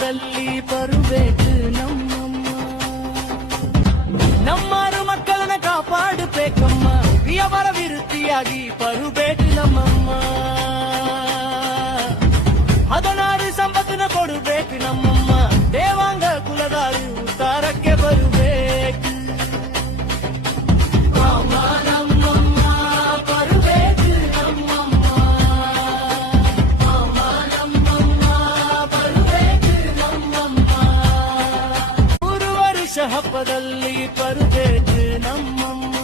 ಕಾಲದಲ್ಲಿ ಬರಬೇಕು ನಮ್ಮಮ್ಮ. ನಮ್ಮಾರು ಮಕ್ಕಳನ್ನ ಕಾಪಾಡಬೇಕಮ್ಮ, ಪ್ರಿಯವರ ವಿರುದ್ಧಿಯಾಗಿ ಬರಬೇಕು ನಮ್ಮಮ್ಮ. 16 ಸಂಪತ್ತಿನ ಕೊಡಬೇಕು ನಮ್ಮಮ್ಮ, ದೇವಾಂಗ ಕುಲದಾರು ಉತ್ತಾರಕ್ಕೆ ಬರಬೇಕು. ಹಬ್ಬದಲ್ಲಿ ಬರಬೇಕು ನಮ್ಮಮ್ಮ.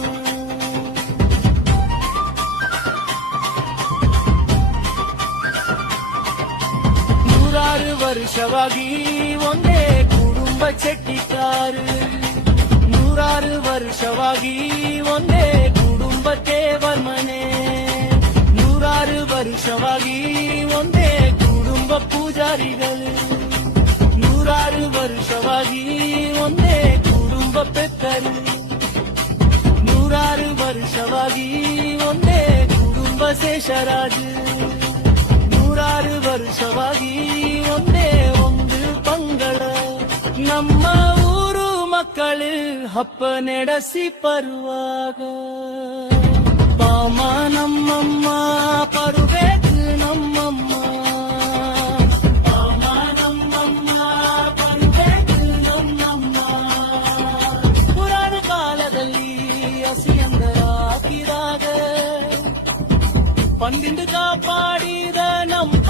100 ವರ್ಷವಾಗಿ ಒಂದೇ ಕುಟುಂಬ ಚೆಟ್ಟಿಕಾರು. 100 ವರ್ಷವಾಗಿ ಒಂದೇ ಕುಟುಂಬಕ್ಕೆ ಮನೆ. 100 ವರ್ಷವಾಗಿ ಒಂದೇ ಕುಟುಂಬ ಪೂಜಾರಿಗಳು. 100 ವರ್ಷವಾಗಿ ಒಂದೇ ಕುಟುಂಬ ಪೆತ್ತರು. 100 ವರ್ಷವಾಗಿ ಒಂದೇ ಕುಟುಂಬ ಶೇಷರಾಜು. 100 ವರ್ಷವಾಗಿ ಒಂದೇ ಒಂದು ಪಂಗಡ. ನಮ್ಮ ಊರು ಮಕ್ಕಳು ಹಬ್ಬ ನಡೆಸಿ ಬರುವಾಗ ಪಾಮ ನಮ್ಮಮ್ಮ ಬರಬೇಕು ನಮ್ಮಮ್ಮ. ಬಂದಿಂದ ಕಾಪಾಡಿದ ನಮ್ಮ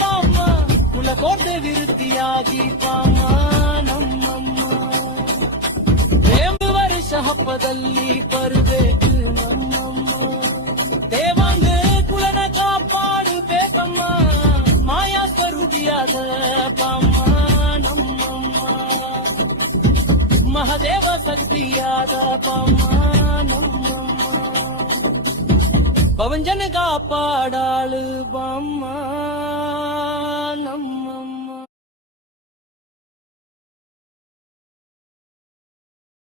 ಪಾಮ, ಕುಲಕೋಟೆ ವಿರುದ್ಧಿಯಾಗಿ ಪಾಮ ನಮ್ಮಮ್ಮ. 1 ವರ್ಷ ಹಬ್ಬದಲ್ಲಿ ಬರಬೇಕು ನಮ್ಮಮ್ಮ. ದೇವಾಂಗ ಕುಲನ ಕಾಪಾಡಬೇಕಮ್ಮ, ಮಾಯಾ ಸ್ವರೂಪಿಯಾದ ಪಾಮ ನಮ್ಮಮ್ಮ. ಮಹಾದೇವ ಶಕ್ತಿಯಾದ ಪಾಮ ನಮ್ಮಮ್ಮ. ಪವನ್ ಜನ ಕಾಪಾಡಾಳು ಬಾಮ್ಮ.